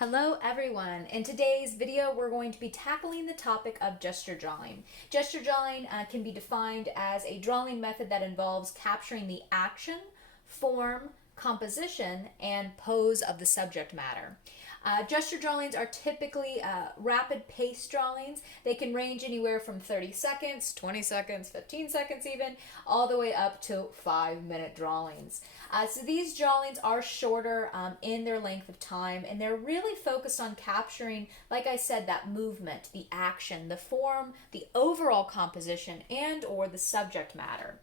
Hello everyone. In today's video we're going to be tackling the topic of gesture drawing. Gesture drawing can be defined as a drawing method that involves capturing the action, form, composition, and pose of the subject matter. Gesture drawings are typically rapid pace drawings. They can range anywhere from 30 seconds, 20 seconds, 15 seconds even, all the way up to 5-minute drawings. So these drawings are shorter in their length of time, and they're really focused on capturing, like I said, that movement, the action, the form, the overall composition, and or the subject matter.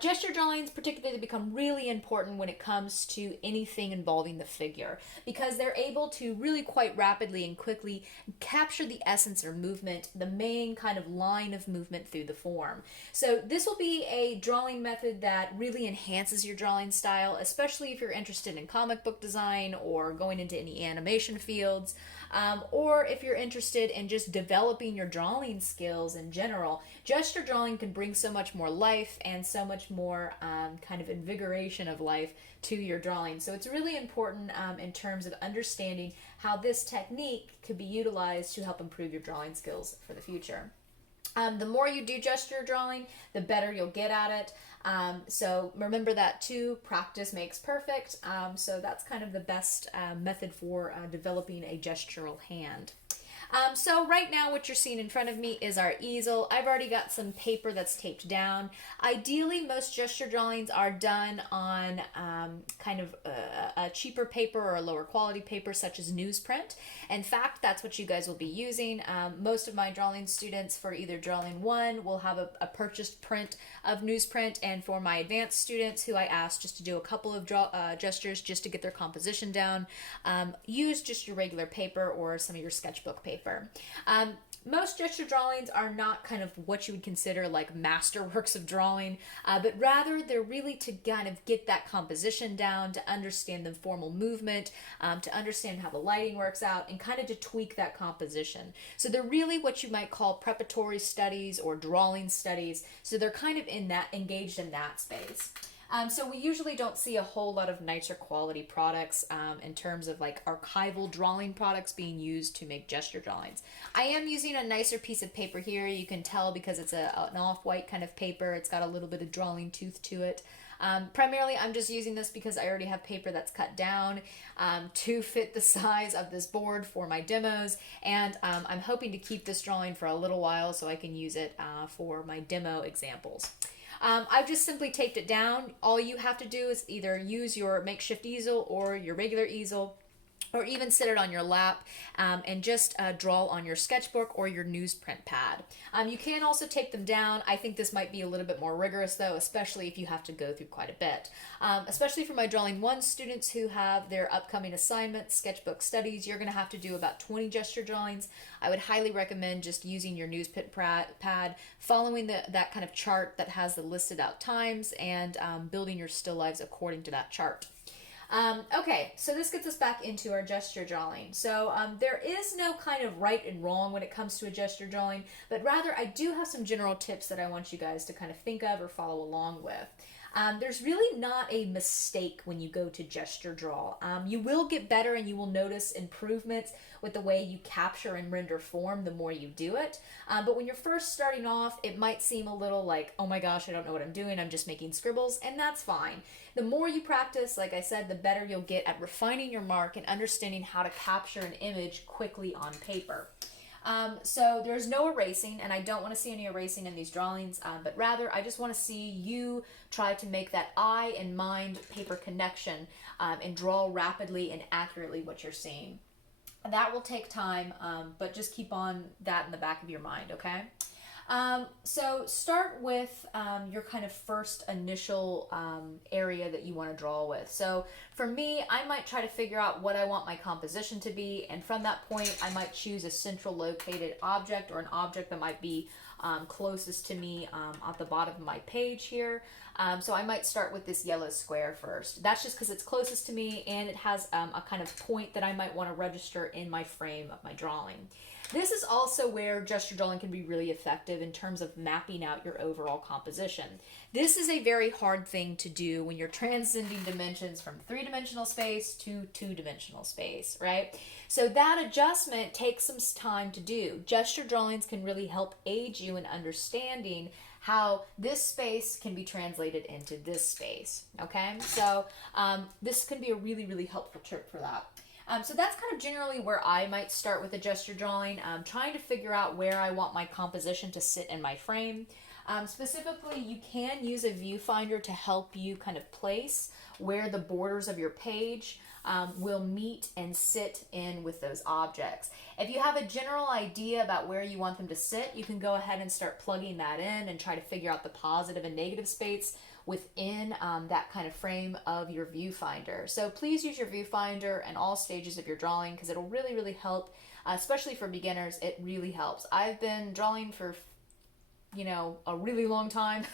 Gesture drawings particularly become really important when it comes to anything involving the figure because they're able to really quite rapidly and quickly capture the essence or movement, the main kind of line of movement through the form. So this will be a drawing method that really enhances your drawing style, especially if you're interested in comic book design or going into any animation fields, or if you're interested in just developing your drawing skills in general. Gesture drawing can bring so much more life and so much more kind of invigoration of life to your drawing. So it's really important in terms of understanding how this technique could be utilized to help improve your drawing skills for the future. The more you do gesture drawing, the better you'll get at it. So remember that too, practice makes perfect. So that's kind of the best method for developing a gestural hand. So right now what you're seeing in front of me is our easel. I've already got some paper that's taped down. Ideally, most gesture drawings are done on kind of a cheaper paper or a lower quality paper such as newsprint. In fact, that's what you guys will be using. Most of my drawing students for either Drawing 1 will have a purchased print of newsprint, and for my advanced students who I asked just to do a couple of gestures just to get their composition down, use just your regular paper or some of your sketchbook paper. Most gesture drawings are not kind of what you would consider like masterworks of drawing, but rather they're really to kind of get that composition down, to understand the formal movement, to understand how the lighting works out, and kind of to tweak that composition. So they're really what you might call preparatory studies or drawing studies. So they're kind of engaged in that space. So we usually don't see a whole lot of nicer quality products in terms of like archival drawing products being used to make gesture drawings. I am using a nicer piece of paper here. You can tell because it's an off-white kind of paper. It's got a little bit of drawing tooth to it. Primarily, I'm just using this because I already have paper that's cut down to fit the size of this board for my demos, and I'm hoping to keep this drawing for a little while so I can use it for my demo examples. I've just simply taped it down. All you have to do is either use your makeshift easel or your regular easel, or even sit it on your lap and just draw on your sketchbook or your newsprint pad. You can also take them down. I think this might be a little bit more rigorous though, especially if you have to go through quite a bit. Especially for my Drawing 1 students who have their upcoming assignment, sketchbook studies, you're going to have to do about 20 gesture drawings. I would highly recommend just using your newsprint pad, following that kind of chart that has the listed out times, and building your still lives according to that chart. Okay, so this gets us back into our gesture drawing. So there is no kind of right and wrong when it comes to a gesture drawing, but rather I do have some general tips that I want you guys to kind of think of or follow along with. There's really not a mistake when you go to gesture draw. You will get better and you will notice improvements with the way you capture and render form the more you do it. But when you're first starting off, it might seem a little like, oh my gosh, I don't know what I'm doing. I'm just making scribbles, and that's fine. The more you practice, like I said, the better you'll get at refining your mark and understanding how to capture an image quickly on paper. So there's no erasing, and I don't want to see any erasing in these drawings, but rather I just want to see you try to make that eye and mind paper connection and draw rapidly and accurately what you're seeing. That will take time, but just keep on that in the back of your mind, okay? So start with your kind of first initial area that you want to draw with. So for me, I might try to figure out what I want my composition to be, and from that point I might choose a central located object or an object that might be closest to me at the bottom of my page here. So I might start with this yellow square first. That's just because it's closest to me and it has a kind of point that I might want to register in my frame of my drawing. This is also where gesture drawing can be really effective in terms of mapping out your overall composition. This is a very hard thing to do when you're transcending dimensions from three-dimensional space to two-dimensional space, right? So that adjustment takes some time to do. Gesture drawings can really help aid you in understanding how this space can be translated into this space, okay? So this can be a really, really helpful trick for that. So that's kind of generally where I might start with a gesture drawing, trying to figure out where I want my composition to sit in my frame. Specifically, you can use a viewfinder to help you kind of place where the borders of your page will meet and sit in with those objects. If you have a general idea about where you want them to sit, you can go ahead and start plugging that in and try to figure out the positive and negative space within that kind of frame of your viewfinder. So please use your viewfinder in all stages of your drawing because it'll really, really help, especially for beginners. It really helps. I've been drawing for a really long time,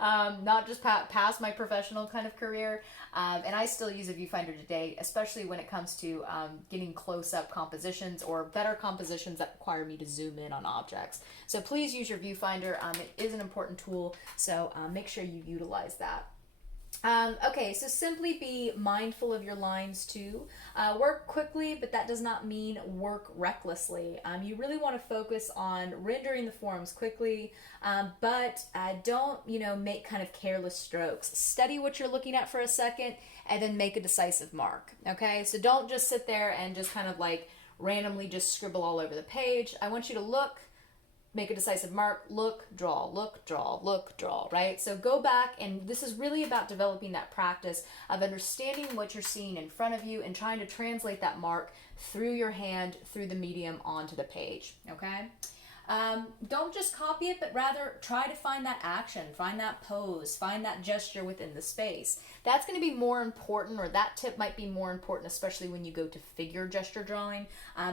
not just past my professional kind of career, and I still use a viewfinder today, especially when it comes to getting close-up compositions or better compositions that require me to zoom in on objects. So please use your viewfinder. It is an important tool, so make sure you utilize that. Okay, so simply be mindful of your lines too. Work quickly, but that does not mean work recklessly. You really want to focus on rendering the forms quickly, but don't, make kind of careless strokes. Study what you're looking at for a second and then make a decisive mark, okay? So don't just sit there and just kind of like randomly just scribble all over the page. I want you to look, make a decisive mark, look, draw, look, draw, right? So go back, and this is really about developing that practice of understanding what you're seeing in front of you and trying to translate that mark through your hand, through the medium onto the page, okay? Don't just copy it, but rather try to find that action, find that pose, find that gesture within the space. That's going to be more important, or that tip might be more important, especially when you go to figure gesture drawing,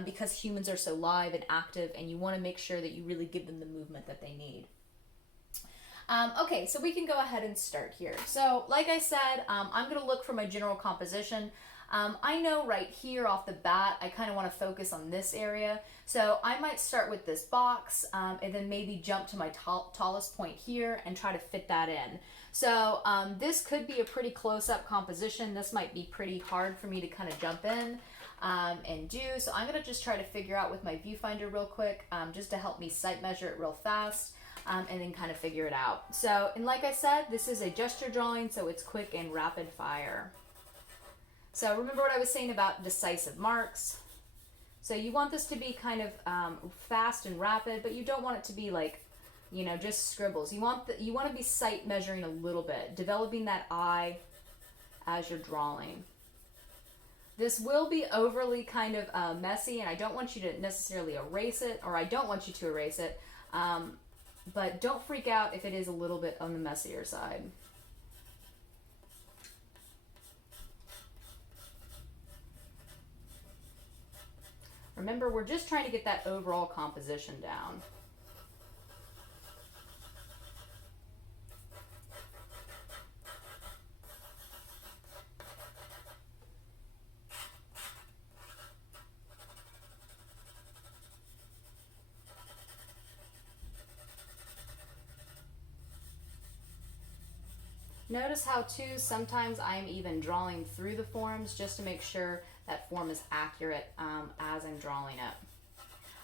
because humans are so live and active, and you want to make sure that you really give them the movement that they need. Okay, so we can go ahead and start here. So like I said, I'm going to look for my general composition. I know right here off the bat, I kind of want to focus on this area. So I might start with this box and then maybe jump to my tallest point here and try to fit that in. So this could be a pretty close-up composition. This might be pretty hard for me to kind of jump in and do. So I'm going to just try to figure out with my viewfinder real quick just to help me sight measure it real fast. And then kind of figure it out. So, and like I said, this is a gesture drawing, so it's quick and rapid fire. So remember what I was saying about decisive marks. So you want this to be kind of fast and rapid, but you don't want it to be like, just scribbles. You want to be sight measuring a little bit, developing that eye as you're drawing. This will be overly kind of messy, and I don't want you to necessarily erase it, or I don't want you to erase it. But don't freak out if it is a little bit on the messier side. Remember, we're just trying to get that overall composition down. Notice how too sometimes I'm even drawing through the forms just to make sure that form is accurate as I'm drawing it.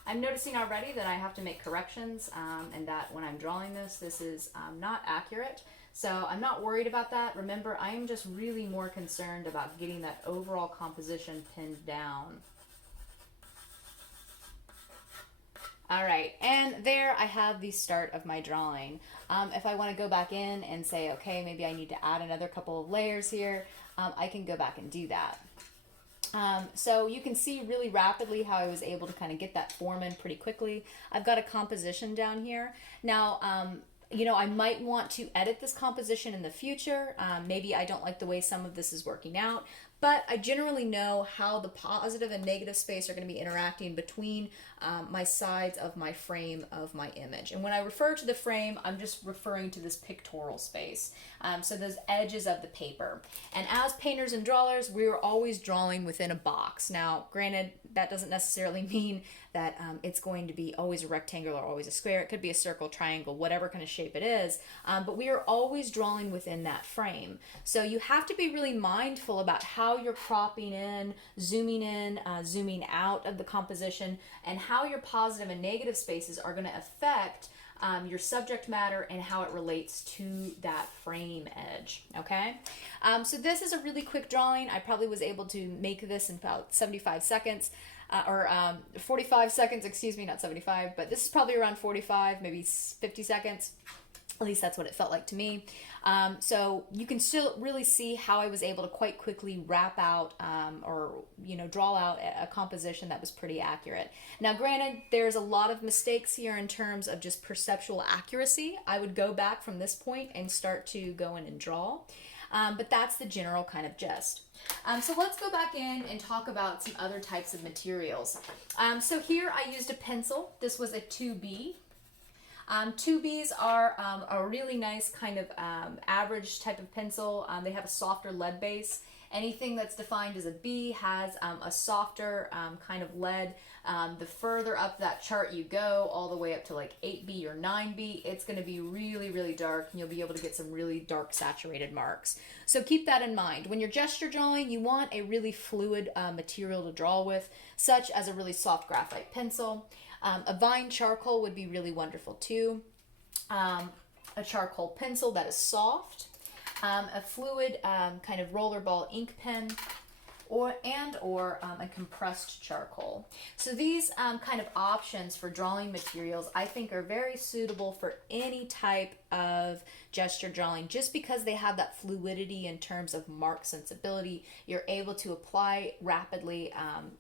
I'm noticing already that I have to make corrections and that when I'm drawing this is not accurate. So I'm not worried about that. Remember, I'm just really more concerned about getting that overall composition pinned down. All right, and there I have the start of my drawing. If I want to go back in and say, okay, maybe I need to add another couple of layers here, I can go back and do that. So you can see really rapidly how I was able to kind of get that form in pretty quickly. I've got a composition down here. Now, I might want to edit this composition in the future. Maybe I don't like the way some of this is working out, but I generally know how the positive and negative space are going to be interacting between my sides of my frame of my image. And when I refer to the frame, I'm just referring to this pictorial space. So those edges of the paper. And as painters and drawers, we're always drawing within a box. Now, granted, that doesn't necessarily mean that it's going to be always a rectangle or always a square. It could be a circle, triangle, whatever kind of shape it is. But we are always drawing within that frame. So you have to be really mindful about how you're cropping in, zooming out of the composition, and how your positive and negative spaces are going to affect your subject matter and how it relates to that frame edge. Okay, so this is a really quick drawing. I probably was able to make this in about 75 seconds. Or 45 seconds, excuse me, not 75, but this is probably around 45, maybe 50 seconds. At least that's what it felt like to me. So you can still really see how I was able to quite quickly wrap out draw out a composition that was pretty accurate. Now, granted, there's a lot of mistakes here in terms of just perceptual accuracy. I would go back from this point and start to go in and draw. But that's the general kind of gist. So let's go back in and talk about some other types of materials. So here I used a pencil. This was a 2B. 2Bs are a really nice kind of average type of pencil. They have a softer lead base. Anything that's defined as a B has a softer kind of lead. The further up that chart you go, all the way up to like 8B or 9B, it's going to be really, really dark, and you'll be able to get some really dark saturated marks. So keep that in mind. When you're gesture drawing, you want a really fluid material to draw with, such as a really soft graphite pencil. A vine charcoal would be really wonderful too. A charcoal pencil that is soft. A fluid kind of rollerball ink pen, or a compressed charcoal. So these kind of options for drawing materials I think are very suitable for any type of gesture drawing, just because they have that fluidity in terms of mark sensibility. You're able to apply rapidly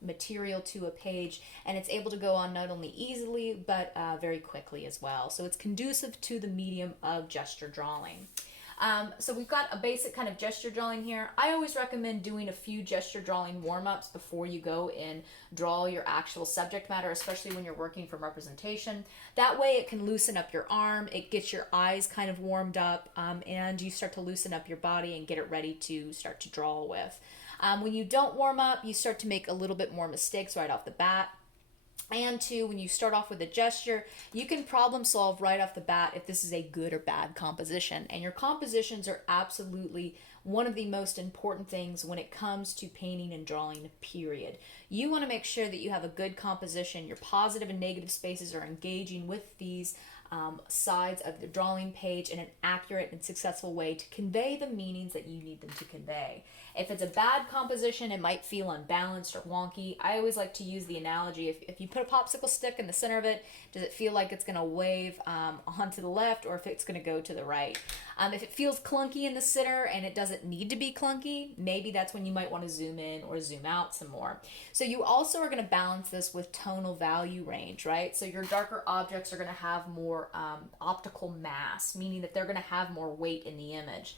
material to a page, and it's able to go on not only easily but very quickly as well. So it's conducive to the medium of gesture drawing. So we've got a basic kind of gesture drawing here. I always recommend doing a few gesture drawing warm-ups before you go and draw your actual subject matter, especially when you're working from representation. That way it can loosen up your arm, it gets your eyes kind of warmed up, and you start to loosen up your body and get it ready to start to draw with. When you don't warm up, you start to make a little bit more mistakes right off the bat. And two, when you start off with a gesture, you can problem solve right off the bat if this is a good or bad composition. And your compositions are absolutely one of the most important things when it comes to painting and drawing, period. You want to make sure that you have a good composition. Your positive and negative spaces are engaging with these sides of the drawing page in an accurate and successful way to convey the meanings that you need them to convey. If it's a bad composition, it might feel unbalanced or wonky. I always like to use the analogy, if you put a popsicle stick in the center of it, does it feel like it's going to wave onto the left, or if it's going to go to the right? If it feels clunky in the center and it doesn't need to be clunky, maybe that's when you might want to zoom in or zoom out some more. So you also are going to balance this with tonal value range, right? So your darker objects are going to have more optical mass, meaning that they're going to have more weight in the image.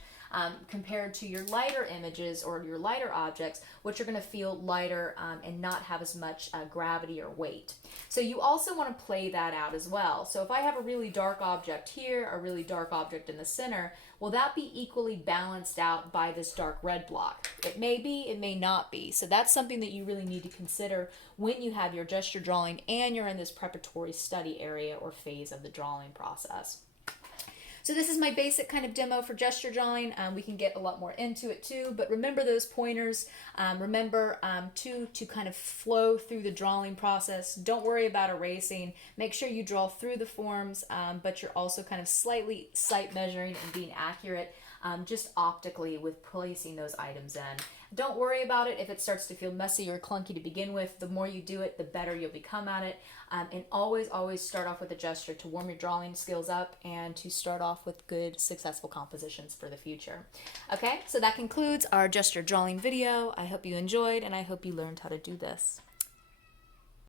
Compared to your lighter images or your lighter objects, which are going to feel lighter and not have as much gravity or weight. So you also want to play that out as well. So if I have a really dark object here, a really dark object in the center, will that be equally balanced out by this dark red block? It may be, it may not be. So that's something that you really need to consider when you have your gesture drawing and you're in this preparatory study area or phase of the drawing process. So this is my basic kind of demo for gesture drawing. We can get a lot more into it too, but remember those pointers. Remember to kind of flow through the drawing process. Don't worry about erasing. Make sure you draw through the forms, but you're also kind of slightly sight measuring and being accurate just optically with placing those items in. Don't worry about it if it starts to feel messy or clunky to begin with. The more you do it, the better you'll become at it. And always start off with a gesture to warm your drawing skills up and to start off with good, successful compositions for the future. Okay, so that concludes our gesture drawing video. I hope you enjoyed and I hope you learned how to do this.